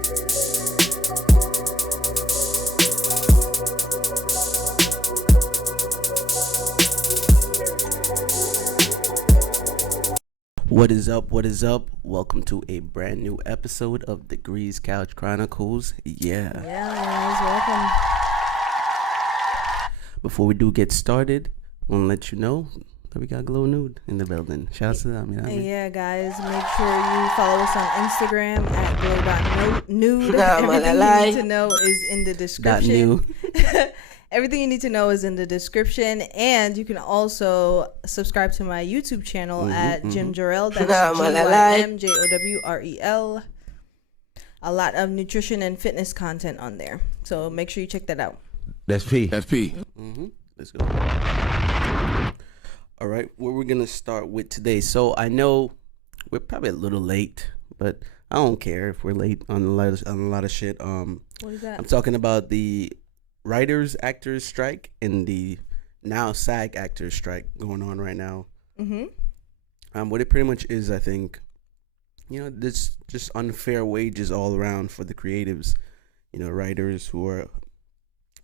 What is up? What is up? Welcome to a brand new episode of Degrees Couch Chronicles. Yeah, guys, welcome. Before we do get started, I want to let you know that we got Glow Nude in the building. Shout out to them. You know what I mean? Yeah, guys, make sure you follow us on Instagram at glow.nude. Everything you need to know is in the description. Everything you need to know is in the description, and you can also subscribe to my YouTube channel at Jim Jorel. That's GYMJOWREL. A lot of nutrition and fitness content on there, so make sure you check that out. That's P. Let's go. All right, what we're gonna start with today. So I know we're probably a little late, but I don't care if we're late on a lot of shit. What is that? I'm talking about the writers actors strike and the now SAG actors strike going on right now. What it pretty much is, I think, this just unfair wages all around for the creatives, writers who are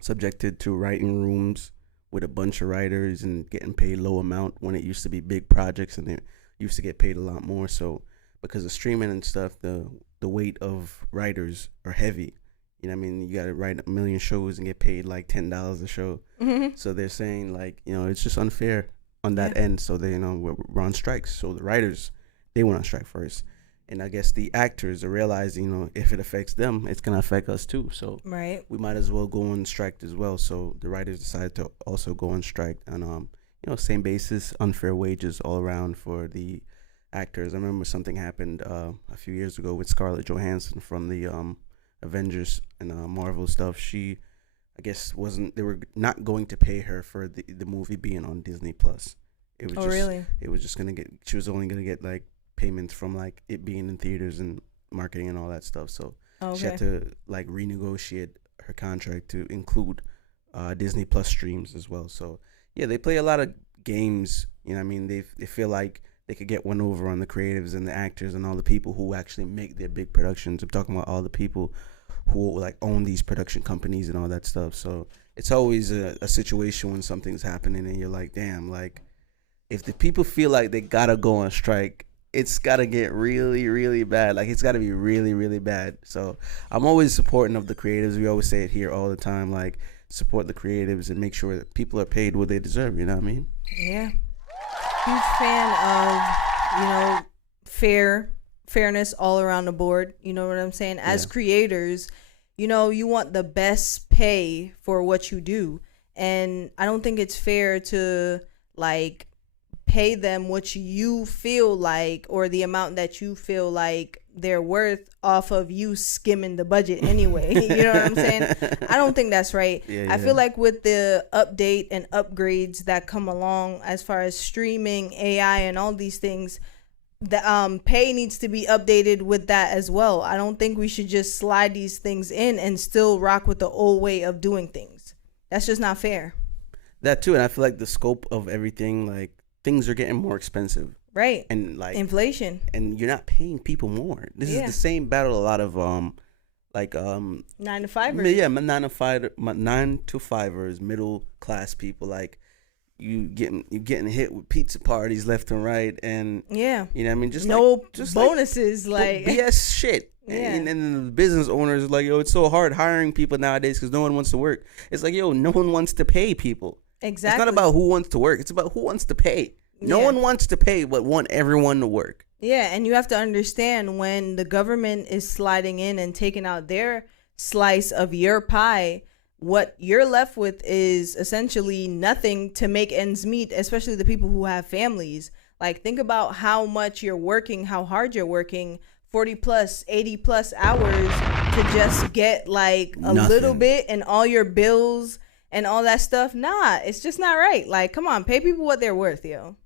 subjected to writing rooms with a bunch of writers and getting paid low amount when it used to be big projects and they used to get paid a lot more. So because of streaming and stuff, the weight of writers are heavy. You know what I mean? You got to write a million shows and get paid like $10 a show. So they're saying like, it's just unfair on that end. So they, we're on strikes. So the writers, they went on strike first. And I guess the actors are realizing, if it affects them, it's going to affect us too. So we might as well go on strike as well. So the writers decided to also go on strike on, same basis, unfair wages all around for the actors. I remember something happened a few years ago with Scarlett Johansson from the Avengers and Marvel stuff. She, I guess, they were not going to pay her for the movie being on Disney Plus. It was really? It was just she was only gonna get like payments from like it being in theaters and marketing and all that stuff. So she had to like renegotiate her contract to include Disney Plus streams as well. So yeah, they play a lot of games. You know what I mean? They feel like they could get one over on the creatives and the actors and all the people who actually make their big productions. I'm talking about all the people who like own these production companies and all that stuff. So it's always a situation when something's happening and you're like, damn, like if the people feel like they gotta go on strike, it's gotta get really, really bad. Like it's gotta be really, really bad. So I'm always supporting of the creatives. We always say it here all the time, like support the creatives and make sure that people are paid what they deserve. You know what I mean? Yeah. Huge fan of, fairness all around the board. You know what I'm saying? As creators, you want the best pay for what you do. And I don't think it's fair to like pay them what you feel like or the amount that you feel like they're worth off of you skimming the budget anyway. You know what I'm saying? I don't think that's right. I feel like with the update and upgrades that come along as far as streaming, AI, and all these things, the pay needs to be updated with that as well. I don't think we should just slide these things in and still rock with the old way of doing things. That's just not fair. That too, and I feel like the scope of everything, like things are getting more expensive. Right. And like inflation. And you're not paying people more. This is the same battle a lot of 9 to 5ers. Yeah, 9 to 5ers, middle class people, like you getting hit with pizza parties left and right, and you know what I mean, just bonuses, like BS shit. And then the business owners are like, yo, it's so hard hiring people nowadays because no one wants to work. It's like, yo, no one wants to pay people. Exactly. It's not about who wants to work. It's about who wants to pay. No one wants to pay, but want everyone to work. Yeah, and you have to understand when the government is sliding in and taking out their slice of your pie, what you're left with is essentially nothing to make ends meet, especially the people who have families. Like, think about how much you're working, how hard you're working, 40 plus, 80 plus hours to just get like a little bit and all your bills and all that stuff. Nah, it's just not right. Like, come on, pay people what they're worth, yo.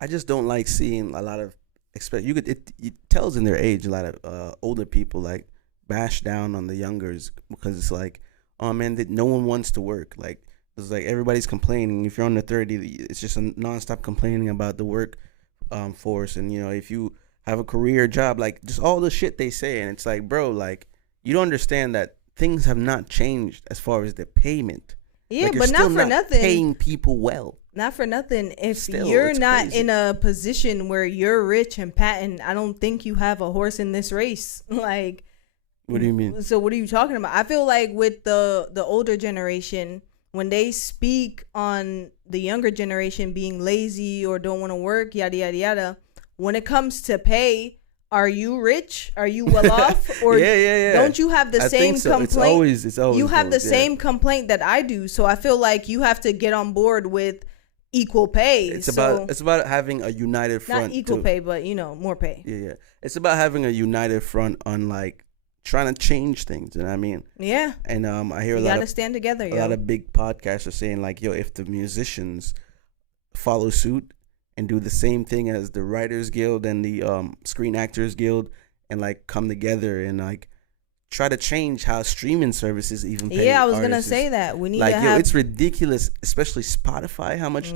I just don't like seeing a lot of it tells in their age a lot of older people like bash down on the youngers because it's like, oh man, that no one wants to work. Like it's like everybody's complaining. If you're under 30, it's just a nonstop complaining about the work force. And if you have a career job, like just all the shit they say, and it's like, bro, like you don't understand that things have not changed as far as the payment. Yeah, like, but not for nothing. Paying people well. Not for nothing. If Still, you're it's not crazy. in a position where you're rich and patent, I don't think you have a horse in this race. Like, What do you mean? so what are you talking about? I feel like with the older generation, when they speak on the younger generation being lazy or don't want to work, yada yada yada, when it comes to pay, are you rich? Are you well off? Or yeah. don't you have the I same think so. complaint? It's always you have those, the same complaint that I do. So I feel like you have to get on board with equal pay. It's about having a united front. Not equal pay, but more pay. Yeah. It's about having a united front on like trying to change things. You know what I mean? Yeah. And I hear you gotta stand together. A lot of big podcasts are saying like, yo, if the musicians follow suit and do the same thing as the Writers Guild and the Screen Actors Guild, and like come together and like try to change how streaming services even pay. Yeah, I was artists. gonna say that we need like, to have. It's ridiculous, especially Spotify. How much?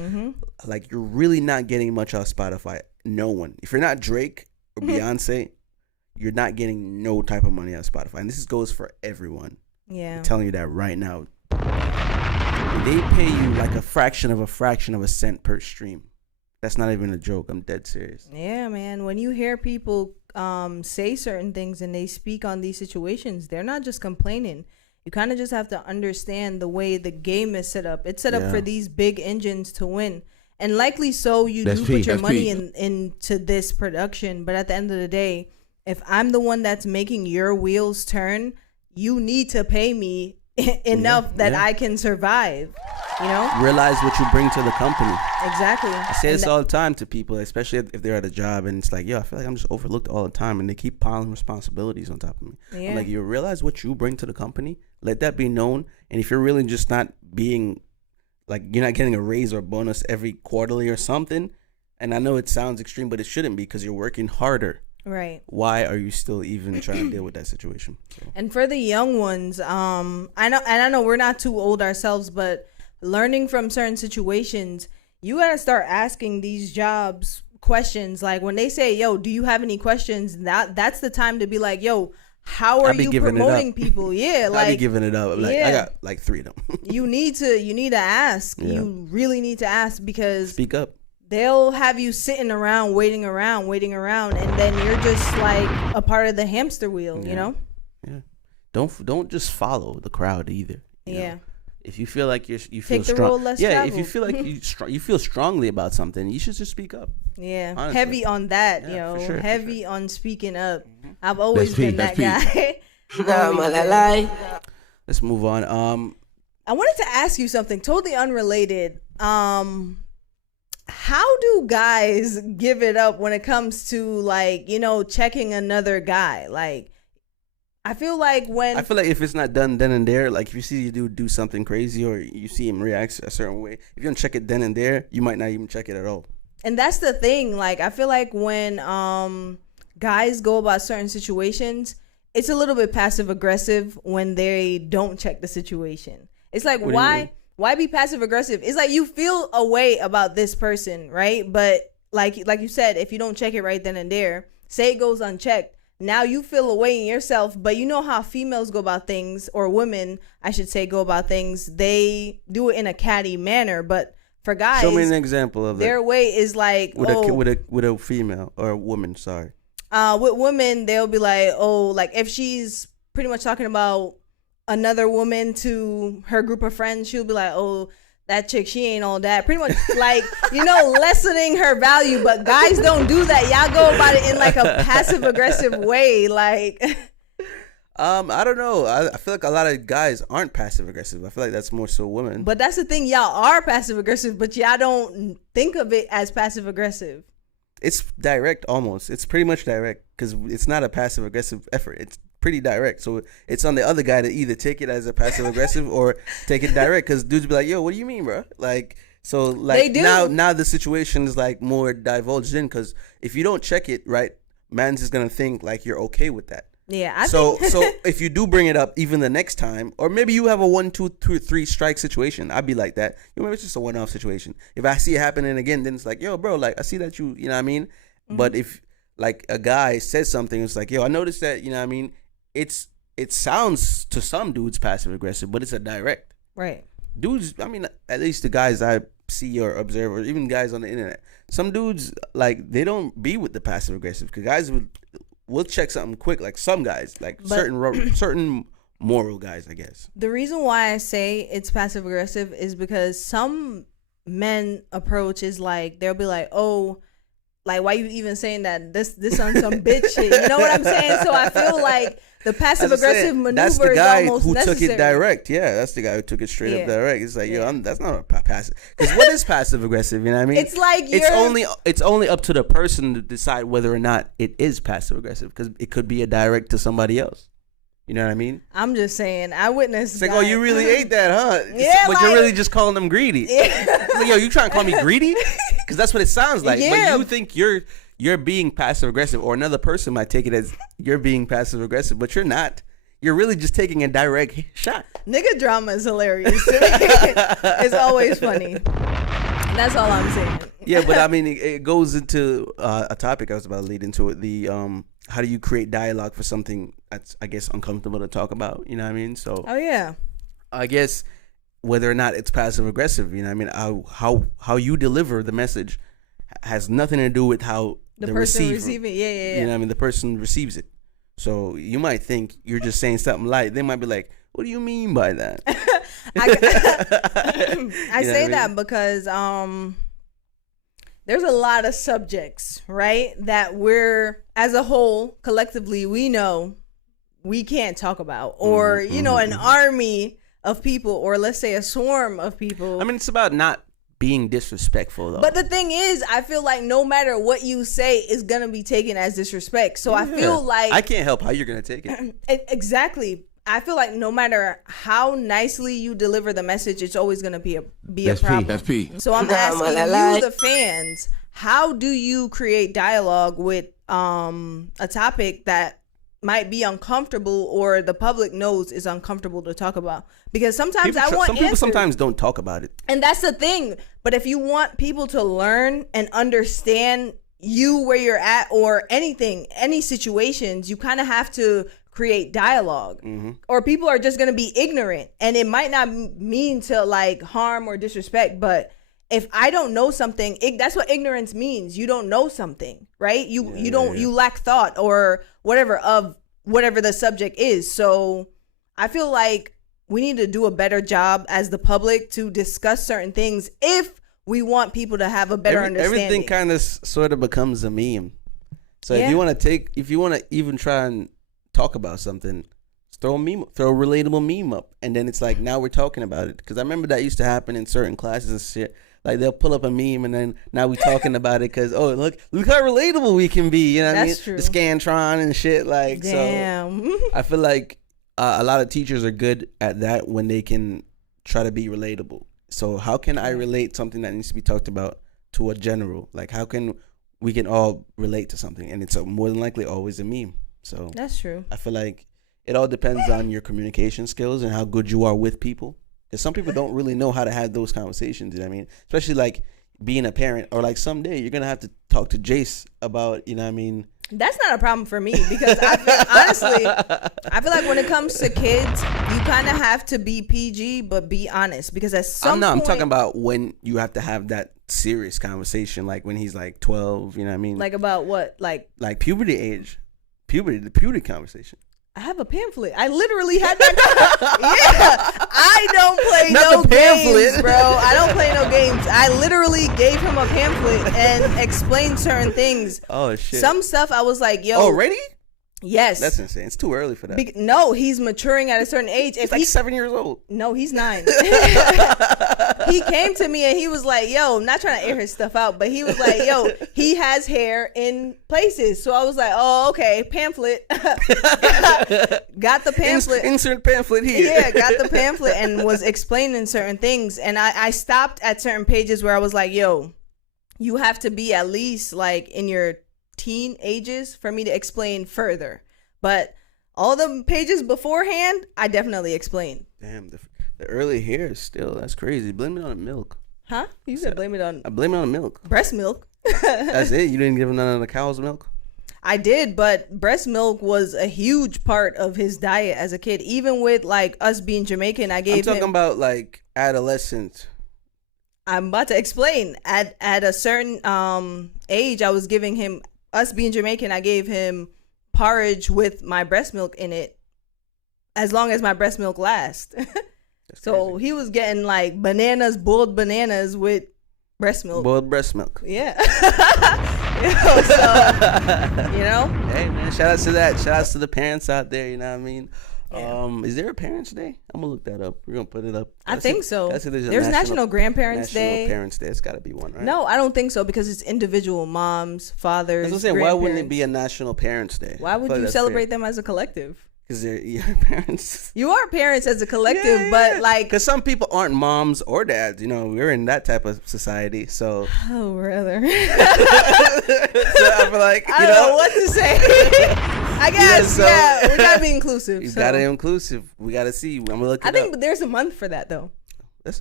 Like, you're really not getting much off Spotify. No one. If you're not Drake or Beyonce, you're not getting no type of money out of Spotify. And this goes for everyone. Yeah, I'm telling you that right now. They pay you like a fraction of a cent per stream. That's not even a joke. I'm dead serious. Yeah, man. When you hear people say certain things and they speak on these situations, they're not just complaining. You kind of just have to understand the way the game is set up. It's set up for these big engines to win. And likely so, you do put your money into this production. But at the end of the day, if I'm the one that's making your wheels turn, you need to pay me enough that I can survive. Realize what you bring to the company. Exactly. I say this all the time to people, especially if they're at a job and it's like, yo, I feel like I'm just overlooked all the time, and they keep piling responsibilities on top of me. Yeah. I'm like, you realize what you bring to the company? Let that be known. And if you're really just not being, like, you're not getting a raise or a bonus every quarterly or something, and I know it sounds extreme, but it shouldn't be, because you're working harder. Right. Why are you still even trying to deal with that situation? So. And for the young ones, I know we're not too old ourselves, but learning from certain situations, you gotta start asking these jobs questions. Like when they say, yo, do you have any questions? That's the time to be like, yo, how are you promoting people? Yeah, like, I be giving it up. Like, I got like 3 of them. you need to ask. Yeah. You really need to ask, because speak up. They'll have you sitting around, waiting around, and then you're just like a part of the hamster wheel, Yeah. Don't just follow the crowd either. You know? If you feel like you feel take the strong, road less traveled. If you feel like you feel strongly about something, you should just speak up. Yeah, honestly. Heavy on that, for sure, heavy on speaking up. I've always been that guy. Let's move on. I wanted to ask you something totally unrelated. How do guys give it up when it comes to, like, checking another guy? Like, I feel like if it's not done then and there, like if you see you do something crazy or you see him react a certain way, if you don't check it then and there, you might not even check it at all. And that's the thing. Like, I feel like when guys go about certain situations, it's a little bit passive aggressive when they don't check the situation. It's like, why be passive aggressive? It's like you feel a way about this person, right? But like you said, if you don't check it right then and there, say it goes unchecked, now you feel a way in yourself. But you know how females go about things, or women, I should say, go about things. They do it in a catty manner. But for guys, show me an example of their way is like with a female or a woman. Sorry. With women, they'll be like, like if she's pretty much talking about another woman to her group of friends, she'll be like, that chick, she ain't all that. Pretty much like, lessening her value. But guys don't do that. Y'all go about it in like a passive aggressive way. Like, I don't know. I feel like a lot of guys aren't passive aggressive. I feel like that's more so women. But that's the thing. Y'all are passive aggressive, but y'all don't think of it as passive aggressive. It's direct almost. It's pretty much direct, because it's not a passive aggressive effort. It's pretty direct. So it's on the other guy to either take it as a passive aggressive or take it direct, because dudes be like, yo, what do you mean, bro? Like, so like now the situation is like more divulged in, because if you don't check it right, man's just gonna think like you're okay with that. Yeah. So if you do bring it up even the next time, or maybe you have a 1, 2, 3 strike situation, I'd be like that. Maybe it's just a one-off situation. If I see it happening again, then it's like, yo, bro, like I see that you know what I mean? Mm-hmm. But if like a guy says something, it's like, yo, I noticed that, you know what I mean? It's it sounds to some dudes passive aggressive, but it's a direct. Right. Dudes, I mean, at least the guys I see or observe, or even guys on the internet, some dudes, like, they don't be with the passive aggressive, because guys will check something quick, like some guys, like certain moral guys, I guess. The reason why I say it's passive aggressive is because some men approach is like, they'll be like, oh, like, why you even saying that? This on some bitch shit. You know what I'm saying? So I feel like the passive aggressive maneuver that's the guy is almost who necessary. took it direct. Yeah, that's the guy who took it straight up direct. It's like, yo, that's not a passive. Because what is passive aggressive? You know what I mean? It's like it's only up to the person to decide whether or not it is passive aggressive, because it could be a direct to somebody else. You know what I mean? I'm just saying, I witnessed. It's like, oh, you really ate that, huh? Yeah, but you're really just calling them greedy. Yeah. It's like, yo, you trying to call me greedy? Because that's what it sounds like. Yeah. But you think you're being passive aggressive, or another person might take it as you're being passive aggressive, but you're not. You're really just taking a direct shot. Nigga drama is hilarious. It's always funny. That's all I'm saying. Yeah, but I mean, it goes into a topic I was about to lead into it. The how do you create dialogue for something that's, I guess, uncomfortable to talk about? You know what I mean? So. Oh yeah. I guess whether or not it's passive aggressive, you know what I mean? How you deliver the message has nothing to do with how the person receiving. Yeah. You know what I mean? The person receives it. So you might think you're just saying something light. They might be like, what do you mean by that? I say that because there's a lot of subjects, right, that we're, as a whole, collectively, we know we can't talk about. Or, you know, an army of people, or let's say a swarm of people. I mean, it's about not being disrespectful, though. But the thing is, I feel like no matter what you say is gonna be taken as disrespect. So I feel like I can't help how you're gonna take it. Exactly. I feel like no matter how nicely you deliver the message, it's always gonna be a problem. That's P. So I'm asking you, the fans, how do you create dialogue with a topic that might be uncomfortable, or the public knows is uncomfortable to talk about? Because sometimes some people sometimes don't talk about it, and that's the thing. But if you want people to learn and understand you, where you're at, or anything, any situations, you kind of have to create dialogue, or people are just going to be ignorant, and it might not mean to like harm or disrespect, but if I don't know something, that's what ignorance means. You don't know something, right? You lack thought or whatever of whatever the subject is. So I feel like we need to do a better job as the public to discuss certain things if we want people to have a better understanding. Everything kind of sort of becomes a meme. So if you want to even try and talk about something, throw a relatable meme up, and then it's like, now we're talking about it. Because I remember that used to happen in certain classes and shit. Like, they'll pull up a meme, and then now we talking about it because, oh, look how relatable we can be. You know what I mean? True. The Scantron and shit. Like, damn. So I feel like a lot of teachers are good at that when they can try to be relatable. So how can I relate something that needs to be talked about to a general? Like, how can we can all relate to something? And it's more than likely always a meme. So that's true. I feel like it all depends on your communication skills and how good you are with people. Because some people don't really know how to have those conversations. You know what I mean? Especially like being a parent, or like someday you're gonna have to talk to Jace about, you know what I mean? That's not a problem for me, because honestly, I feel like when it comes to kids, you kind of have to be PG but be honest, because at some point, I'm talking about when you have to have that serious conversation, like when he's like 12. You know what I mean? Like about what? Like puberty age, the puberty conversation. I have a pamphlet. I literally had that. Yeah, I don't play no games, bro. I don't play no games. I literally gave him a pamphlet and explained certain things. Oh shit. Some stuff I was like, yo. Already? Yes. That's insane. It's too early for that. No, he's maturing at a certain age. He's like 7 years old. No, he's 9. He came to me and he was like, yo, I'm not trying to air his stuff out, but he was like, yo, he has hair in places. So I was like, oh, okay, pamphlet. Got the pamphlet. Insert pamphlet here. Yeah, got the pamphlet and was explaining certain things. And I stopped at certain pages where I was like, yo, you have to be at least like in your teen ages for me to explain further. But all the pages beforehand, I definitely explained. Damn, the early hair still, that's crazy. Blame it on the milk. Huh? You said blame it on... I blame it on the milk. Breast milk. That's it? You didn't give him none of the cow's milk? I did, but breast milk was a huge part of his diet as a kid. Even with like us being Jamaican, I'm talking about like adolescent. I'm about to explain. At a certain age, I was giving him, us being Jamaican, I gave him porridge with my breast milk in it, as long as my breast milk lasts. So he was getting like boiled bananas with breast milk. Boiled breast milk. Yeah. So. Hey man, shout out to that. Shout out to the parents out there. You know what I mean? Yeah. Is there a Parents Day? I'm gonna look that up. We're gonna put it up. I think so. There's National Grandparents Day. National Parents Day. It's got to be one, right? No, I don't think so, because it's individual moms, fathers. That's what I'm saying. Why wouldn't it be a National Parents Day? Why would you celebrate them as a collective? Because they're your parents. You are parents as a collective, but like, because some people aren't moms or dads. We're in that type of society. So oh brother. So I feel like I don't know what to say. I guess we gotta be inclusive. You gotta be inclusive. We gotta see. I'm gonna look. I think there's a month for that though.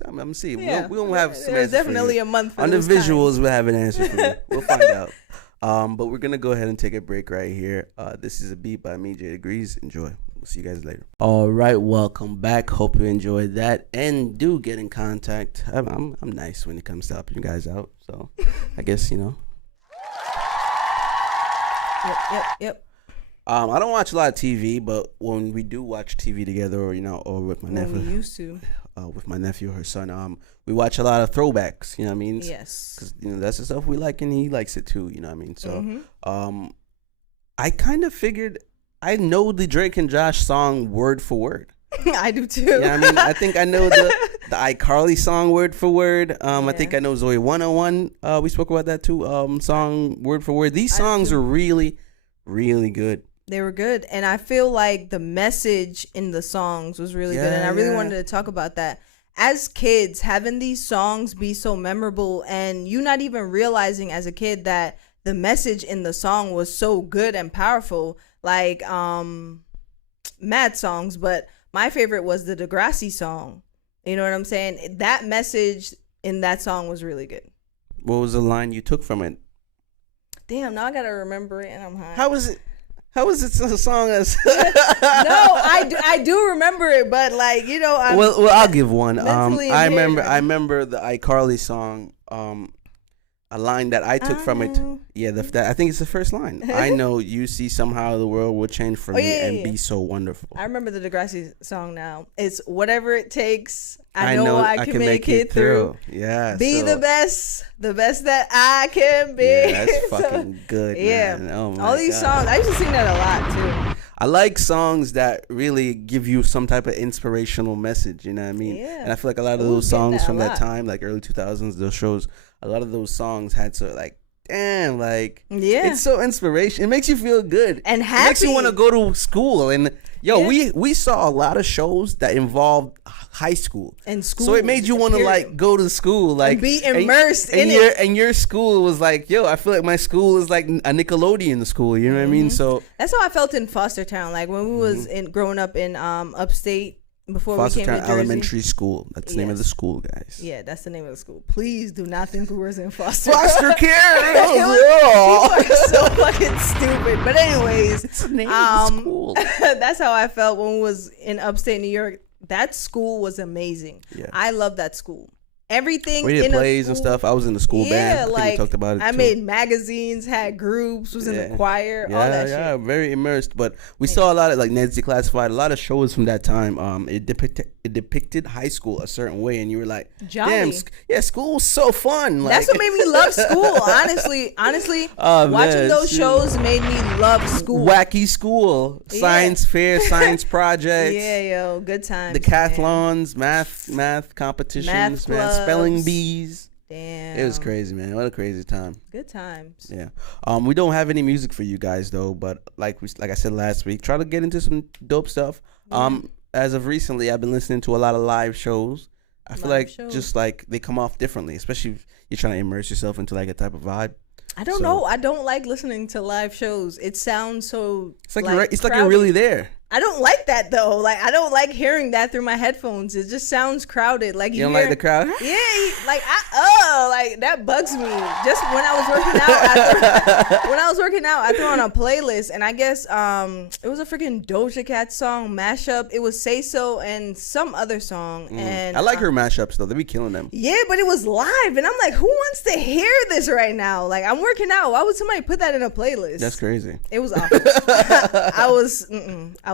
I'm gonna see. Yeah. We don't have. There's definitely a month for on the visuals. Times. We'll have an answer for you. We'll find out. But we're gonna go ahead and take a break right here. This is a beat by me, J Degrees. Enjoy. We'll see you guys later. All right, welcome back. Hope you enjoyed that, and do get in contact. I'm nice when it comes to helping you guys out. So I guess Yep. I don't watch a lot of TV, but when we do watch TV together, or with my nephew, we used to. With my nephew, her son, we watch a lot of throwbacks. You know what I mean? Yes. Because that's the stuff we like, and he likes it too. You know what I mean? So, I kind of figured I know the Drake and Josh song word for word. I do too. You know what I mean? I think I know the iCarly song word for word. I think I know Zoe 101. We spoke about that too. Song word for word. These songs are really, really good. They were good, and I feel like the message in the songs was really good, and I really wanted to talk about that. As kids, having these songs be so memorable, and you not even realizing as a kid that the message in the song was so good and powerful, like mad songs, but my favorite was the Degrassi song. You know what I'm saying? That message in that song was really good. What was the line you took from it? Damn, now I gotta remember it, and I'm high. How was it a song as? No, I do remember it, but like I'm well, I'll give one. I impaired. remember the iCarly song. A line that I took from it. Yeah, I think it's the first line. I know you see somehow the world will change for me and be so wonderful. I remember the Degrassi song now. It's whatever it takes. I know I can make it through. Yeah. Be the best that I can be. Yeah, that's fucking good. Yeah. Man. Oh my all these songs. I used to sing that a lot too. I like songs that really give you some type of inspirational message. You know what I mean? Yeah. And I feel like a lot of those songs from that time, like early 2000s, those shows, a lot of those songs had to like, damn, like, it's so inspirational. It makes you feel good and happy. It makes you want to go to school. And we saw a lot of shows that involved high school and school, so it made you want to like go to school, like and be immersed in it. And your school was like, I feel like my school is like a Nickelodeon school. You know what I mean? So that's how I felt in Foster Town. Like when we was growing up in upstate. Before Foster we came Town to Jersey. Elementary School. That's the name of the school, guys. Yeah, that's the name of the school. Please do not think we was in foster care. People are so fucking stupid. But anyways, it's the name of the school. That's how I felt when we was in upstate New York. That school was amazing. Yeah. I love that school. Everything. We did plays and stuff. I was in the school band. I think we talked about it. I made magazines, had groups, was in the choir, all that shit. Yeah, very immersed. But we saw a lot of like Ned's Declassified, a lot of shows from that time. It depicted high school a certain way, and you were like, Jolly. damn, school was so fun. Like, that's what made me love school. Honestly, watching those shows made me love school. Wacky school, science fair, science projects. Yeah, good times. Decathlons, math competitions, math spelling bees. Damn, it was crazy, man. What a crazy time. Good times. Yeah. We don't have any music for you guys though, but like I said last week, try to get into some dope stuff. As of recently, I've been listening to a lot of live shows. I feel like just like they come off differently, especially if you're trying to immerse yourself into like a type of vibe. I don't know. I don't like listening to live shows. It sounds so. It's like you're really there. I don't like that though. Like I don't like hearing that through my headphones. It just sounds crowded. Like you don't like the crowd? Yeah, like like that bugs me. Just when I was working out, I threw on a playlist, and I guess it was a freaking Doja Cat song mashup. It was Say So and some other song, and I like her mashups though. They be killing them. Yeah, but it was live, and I'm like, who wants to hear this right now? Like I'm working out. Why would somebody put that in a playlist? That's crazy. It was awful. I was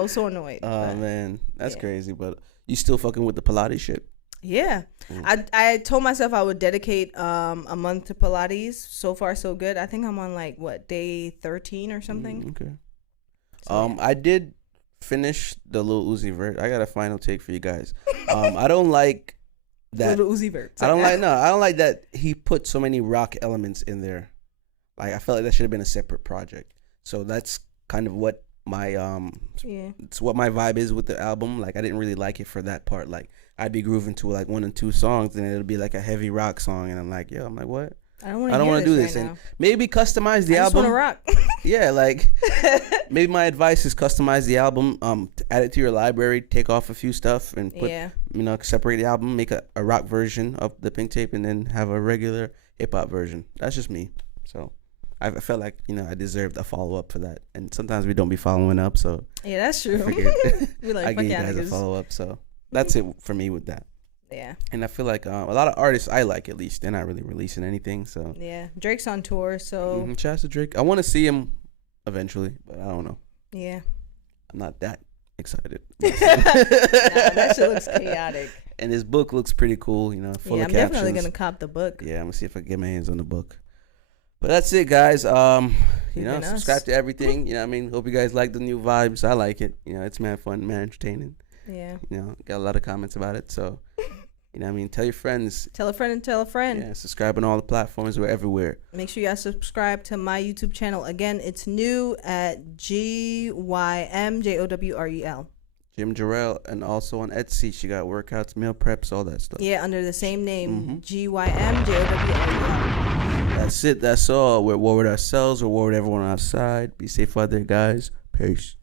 so annoyed. Oh man, that's crazy. But you still fucking with the Pilates shit? Yeah. I told myself I would dedicate a month to Pilates. So far so good. I think I'm on like day 13 or something. Okay. So, I did finish the Lil Uzi Vert. I got a final take for you guys. I don't like that. Lil Uzi Vert. I don't like that he put so many rock elements in there. Like I felt like that should have been a separate project. So that's kind of what my it's what my vibe is with the album. Like I didn't really like it for that part. Like I'd be grooving to like 1 and 2 songs, and it'll be like a heavy rock song, and I'm like, what? I don't want to do this. And maybe customize the album. I just want to rock. Yeah, like maybe my advice is customize the album, add it to your library, take off a few stuff, and put separate the album, make a rock version of the Pink Tape, and then have a regular hip hop version. That's just me. So I felt like I deserved a follow up for that, and sometimes we don't be following up. So yeah, that's true. We like, I give you guys a follow up. So that's it for me with that. Yeah. And I feel like a lot of artists I like, at least, they're not really releasing anything. So yeah, Drake's on tour, so shout out to Drake. I want to see him eventually, but I don't know. Yeah. I'm not that excited. That shit looks chaotic. And his book looks pretty cool, full of captions. I'm definitely gonna cop the book. Yeah, I'm gonna see if I can get my hands on the book. But that's it, guys. Subscribe to everything. You know what I mean? Hope you guys like the new vibes. I like it. It's man fun, man entertaining. Yeah. Got a lot of comments about it. So, you know what I mean? Tell your friends. Tell a friend and tell a friend. Yeah, subscribe on all the platforms. We're everywhere. Make sure you guys subscribe to my YouTube channel. Again, it's new at GYMJOWREL. Jim Jarrell, and also on Etsy. She got workouts, meal preps, all that stuff. Yeah, under the same name, GYMJOWREL. That's it. That's all. We're war with ourselves. We're war with everyone outside. Be safe out there, guys. Peace.